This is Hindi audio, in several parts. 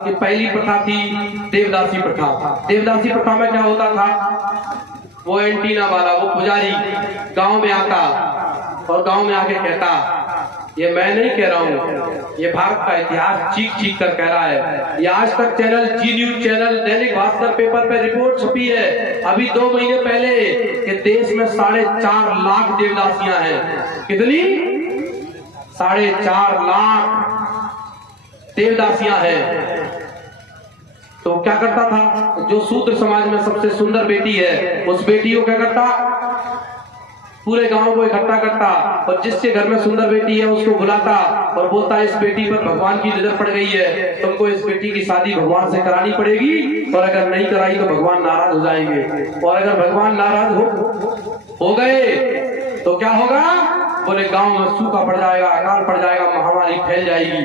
कि पहली प्रथा थी देवदासी प्रथा। देवदासी प्रथा में क्या होता था, वो एंटीना वाला वो पुजारी गांव में आता और गांव में आके कहता, ये मैं नहीं कह रहा हूँ, ये भारत का इतिहास चीख चीख कर कह रहा है। ये आज तक चैनल, जी news channel, Dainik Bhaskar paper पे रिपोर्ट छपी है अभी 2 महीने पहले कि देश में 4.5 लाख देवदासियां हैं। कितनी? 4.5 लाख देवदासियां हैं। तो क्या करता था, जो शूद्र समाज में सबसे सुंदर बेटी है उस बेटी को क्या करता, पूरे गांव को इकट्ठा करता और जिसके घर में सुंदर बेटी है उसको बुलाता और बोलता, इस बेटी पर भगवान की नजर पड़ गई है, तुमको इस बेटी की शादी भगवान से करानी पड़ेगी, और अगर नहीं कराई तो भगवान नाराज हो जाएंगे, और अगर भगवान नाराज हो गए तो क्या होगा, बोले गांव में सूखा पड़ जाएगा, अकाल पड़ जाएगा, महामारी फैल जाएगी।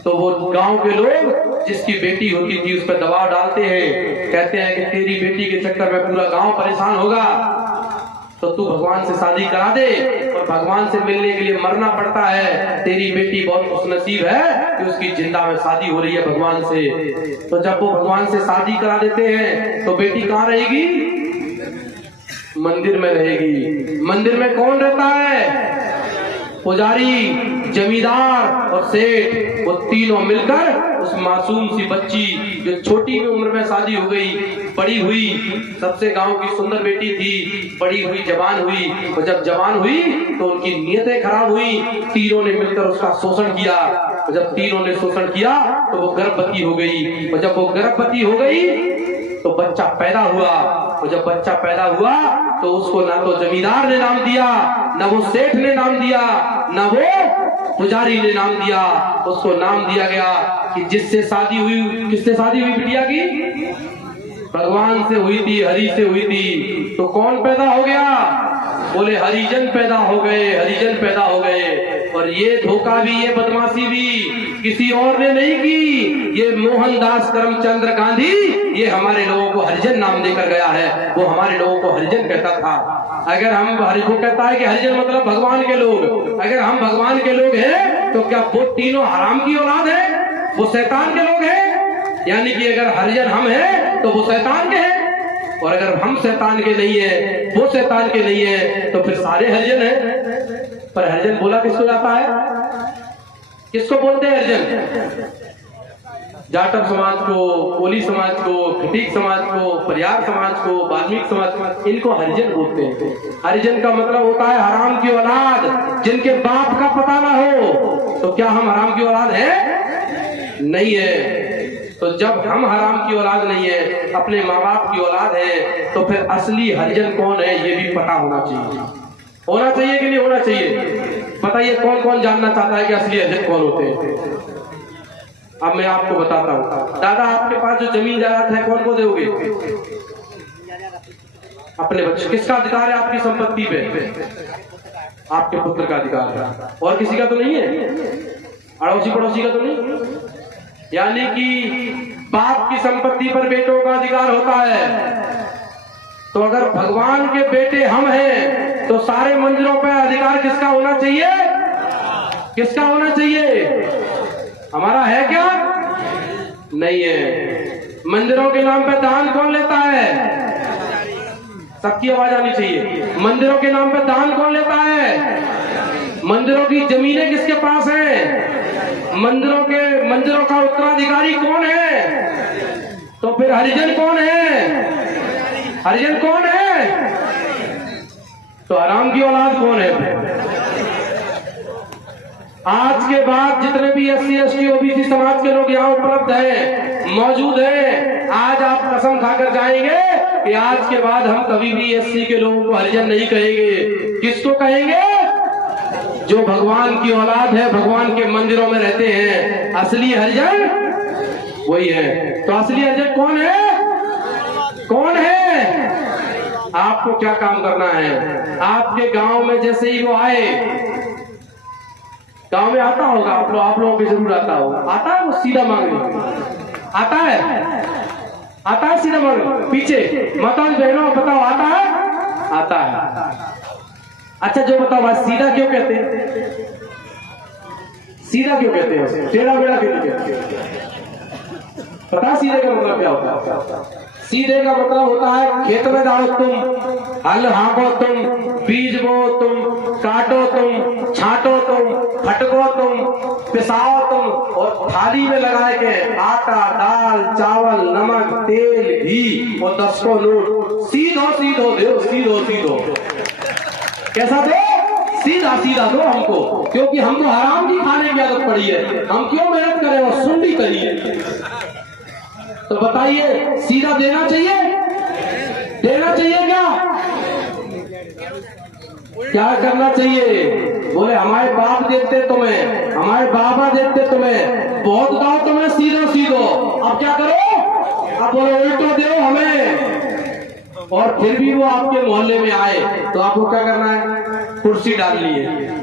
तो वो गांव के लोग जिसकी बेटी होती थी उस पर दबाव डालते हैं, कहते हैं कि तेरी बेटी के चक्कर में पूरा गांव परेशान होगा, तो तू भगवान से शादी करा दे, और भगवान से मिलने के लिए मरना पड़ता है, तेरी बेटी बहुत खुशनसीब है कि उसकी जिंदा में शादी हो रही है भगवान से। तो जब वो भगवान से शादी करा देते हैं तो बेटी कहाँ रहेगी, मंदिर में रहेगी। मंदिर में कौन रहता है, पुजारी, जमींदार और सेठ, वो तीनों मिलकर उस मासूम सी बच्ची जो छोटी उम्र में शादी हो गई, बड़ी हुई, सबसे गांव की सुंदर बेटी थी, बड़ी हुई, जवान हुई, और जब जवान हुई तो उनकी नीयतें खराब हुई, तीनों ने मिलकर उसका शोषण किया, और जब तीनों ने शोषण किया तो वो गर्भवती हो गई, और जब वो गर्भवती हो गई तो बच्चा पैदा हुआ, और जब बच्चा पैदा हुआ तो उसको ना तो जमींदार ने नाम दिया, ना वो सेठ ने नाम दिया, ना वो पुजारी ने नाम दिया, उसको नाम दिया गया कि जिससे शादी हुई, किससे शादी हुई बिटिया की, भगवान से हुई थी, हरि से हुई थी। तो कौन पैदा हो गया, बोले हरिजन पैदा हो गए, हरिजन पैदा हो गए। और ये धोखा भी, ये बदमाशी भी किसी और ने नहीं की, ये मोहनदास करमचंद गांधी ये हमारे लोगों को हरिजन नाम देकर गया है, वो हमारे लोगों को हरिजन कहता था। अगर हम वो कहता है कि हरिजन मतलब भगवान के लोग, अगर हम भगवान के लोग हैं तो क्या वो तीनों हराम की औलाद है, वो शैतान के लोग हैं, यानी कि अगर हरिजन हम हैं तो वो शैतान के हैं, और अगर हम शैतान के नहीं है, वो शैतान के नहीं है, तो फिर सारे हरिजन हैं। पर हरिजन बोला किसको जाता है, किसको बोलते हैं हरिजन, जाटव समाज को, कोली समाज को, खटीक समाज को, परियार समाज को, वाल्मीकि समाज को, इनको हरिजन बोलते हैं। हरिजन का मतलब होता है हराम की औलाद, जिनके बाप का पता ना हो। तो क्या हम हराम की औलाद है? नहीं है। तो जब हम हराम की औलाद नहीं है, अपने माँ बाप की औलाद है, तो फिर असली हरिजन कौन है ये भी पता होना चाहिए। होना चाहिए कि नहीं होना चाहिए? बताइए कौन कौन जानना चाहता है कि असली हरिजन कौन होते हैं? अब मैं आपको बताता हूँ। दादा, आपके पास जो जमीन जायदाद है कौन को दोगे? अपने बच्चे। किसका अधिकार है आपकी संपत्ति पे? आपके पुत्र का अधिकार है, और किसी का तो नहीं है, अड़ोसी पड़ोसी का तो नहीं। यानी कि बाप की संपत्ति पर बेटों का अधिकार होता है। तो अगर भगवान के बेटे हम हैं तो सारे मंदिरों पर अधिकार किसका होना चाहिए? किसका होना चाहिए? हमारा है क्या? नहीं है। मंदिरों के नाम पे दान कौन लेता है? सबकी आवाज आनी चाहिए। मंदिरों के नाम पे दान कौन लेता है? मंदिरों की जमीनें किसके पास हैं? मंदिरों का उत्तराधिकारी कौन है? तो फिर हरिजन कौन है? हरिजन कौन है? तो हराम की औलाद कौन है? आज के बाद जितने भी SC ST OBC समाज के लोग यहाँ उपलब्ध हैं, मौजूद हैं, आज आप कसम खाकर जाएंगे कि आज के बाद हम कभी भी SC के लोगों को हरिजन नहीं कहेंगे। किसको कहेंगे? जो भगवान की औलाद है, भगवान के मंदिरों में रहते हैं, असली हरिजन वही है। तो असली हरिजन कौन है? कौन है? आपको क्या काम करना है? आपके गांव में जैसे ही वो आए, गांव में आता होगा, आप लोगों के जरूर आता होगा, आता है वो सीधा मांगने, आता है, आता है सीधा मांगने। पीछे माता बहनों बताओ, आता है? आता है। अच्छा जो बताओ बात, सीधा क्यों कहते हैं? सीधा क्यों कहते हैं? टेढ़ा बेड़ा क्यों कहते हैं? पता है सीधे का मतलब क्या होता है? सीधे का मतलब होता है खेत में जाओ तुम, हल हाँको तुम, बीज बो तुम, काटो तुम, छांटो तुम, फटको तुम, पिसाओ तुम, और थाली में लगाए के आटा, दाल, चावल, नमक, तेल, घी और 10 को नोट सीधो सीधो दो, सीधो सीधो। कैसा दो? सीधा सीधा दो हमको, क्योंकि हमको हराम की खाने की आदत पड़ी है। हम क्यों मेहनत करें और सुंडी करिए? तो बताइए, सीधा देना चाहिए? देना चाहिए क्या करना चाहिए? बोले हमारे बाप देते तुम्हें, हमारे बाबा देते तुम्हें, बहुत दाओ तुम्हें सीधो सीधो। अब क्या करो? अब बोलो उल्टो दो हमें। और फिर भी वो आपके मोहल्ले में आए तो आपको क्या करना है? कुर्सी डालनी है,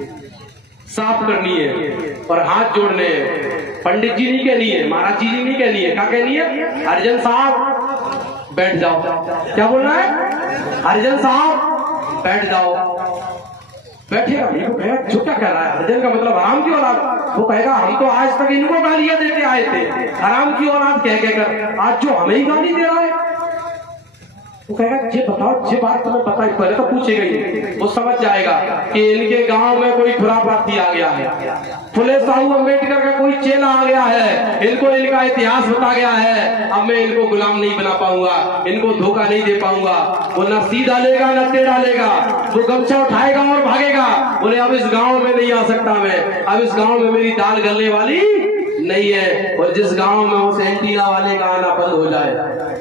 साफ करनी है और हाथ जोड़ने हैं। पंडित जी नहीं कहनी है, महाराज जी नहीं कहनी है, क्या कहनी है? हरिजन साहब बैठ जाओ। क्या बोलना है? हरिजन साहब बैठ जाओ। बैठेगा नहीं, वो कहेगा जो क्या कह रहा है? हरिजन का मतलब हराम की औलाद। वो कहेगा हम तो आज तक इनको गालियां देते आए थे, हराम की औलाद कह कहकर, आज जो हमें ही गाली दे रहा है। वो कहेगा ये बताओ, ये बात तुम्हें पता है? पहले तो पूछेगा ही, वो समझ जाएगा कि इनके गांव में कोई खुरापाती आ गया है, फुले साहू अम्बेडकर का कोई चेला आ गया है, इनको इनका इतिहास बता गया है। अब मैं इनको गुलाम नहीं बना पाऊंगा, इनको धोखा नहीं दे पाऊंगा। वो न सीधा लेगा न टेढ़ा लेगा, वो गमछा उठाएगा और भागेगा। बोले अब इस गाँव में नहीं आ सकता मैं, अब इस गाँव में मेरी दाल गलने वाली नहीं है। और जिस गाँव में उस एंटीना वाले का आना बंद हो जाए,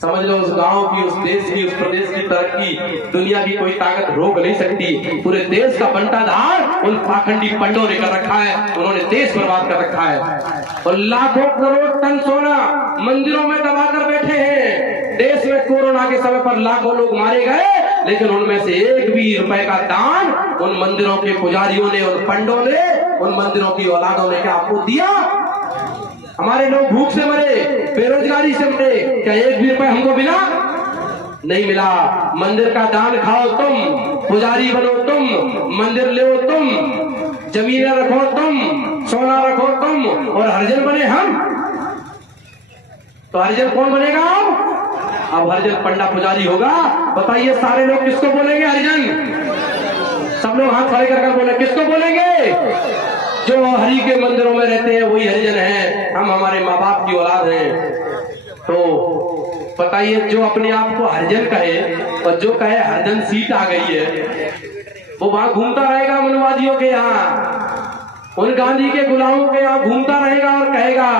समझ लो उस गांव की, उस देश की, उस प्रदेश की तरक्की दुनिया की कोई ताकत रोक नहीं सकती। पूरे देश का बंटाधार उन पाखंडी पंडों ने कर रखा है, उन्होंने देश बर्बाद कर रखा है। और लाखों करोड़ टन सोना मंदिरों में दबा कर बैठे हैं। देश में कोरोना के समय पर लाखों लोग मारे गए, लेकिन उनमें से एक भी रुपए का दान उन मंदिरों के पुजारियों ने, उन पंडों ने, उन मंदिरों की औलादों ने क्या आपको दिया? हमारे लोग भूख से मरे, बेरोजगारी से मरे, क्या एक भी रुपए हमको मिला? नहीं मिला। मंदिर का दान खाओ तुम, पुजारी बनो तुम, मंदिर ले तुम, जमीनें रखो तुम, सोना रखो तुम, और हरिजन बने हम। तो हरिजन कौन बनेगा? अब हरिजन पंडा पुजारी होगा। बताइए सारे लोग किसको बोलेंगे हरिजन? सब लोग हाथ खड़े कर बोले, किसको बोलेंगे? जो हरि के मंदिरों में रहते हैं वही हरिजन हैं। हम हमारे माँ बाप की औलाद हैं। तो बताइए, जो अपने आप को हरिजन कहे और जो कहे हरिजन सीट आ गई है, वो वहां घूमता रहेगा मनवादियों के यहाँ, उन गांधी के गुलामों के यहाँ घूमता रहेगा और कहेगा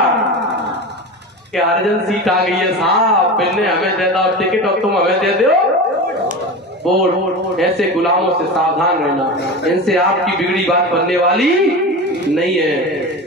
कि हरिजन सीट आ गई है साहब, इनने हमें दे दो टिकट और तुम हमें दे दो वोट। ऐसे गुलामों से सावधान रहना, इनसे आपकी बिगड़ी बात बनने वाली नहीं है।